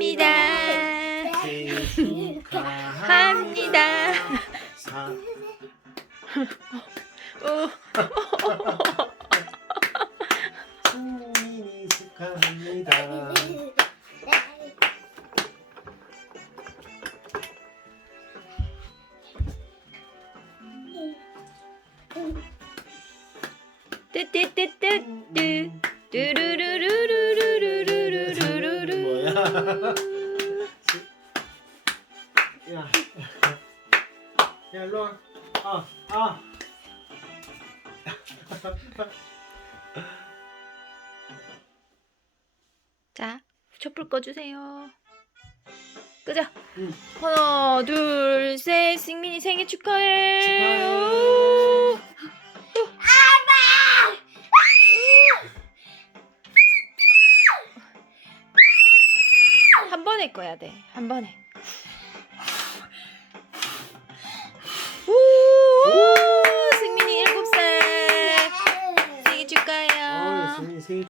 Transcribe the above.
합니 다. 합니 다. 생일 축하합니 다. 뚜뚜뚜뚜뚜 뚜루루 야, 야, 일로 와. 아, 아. 자, 촛불 꺼주세요. 끄자. 응. 하나, 둘, 셋. 승민이 생일 축하해. 축하해. 한 번에 꺼야 돼. 한 번에. 우! 승민이 일곱 살 생일 축하해요. 어, 승민이 생일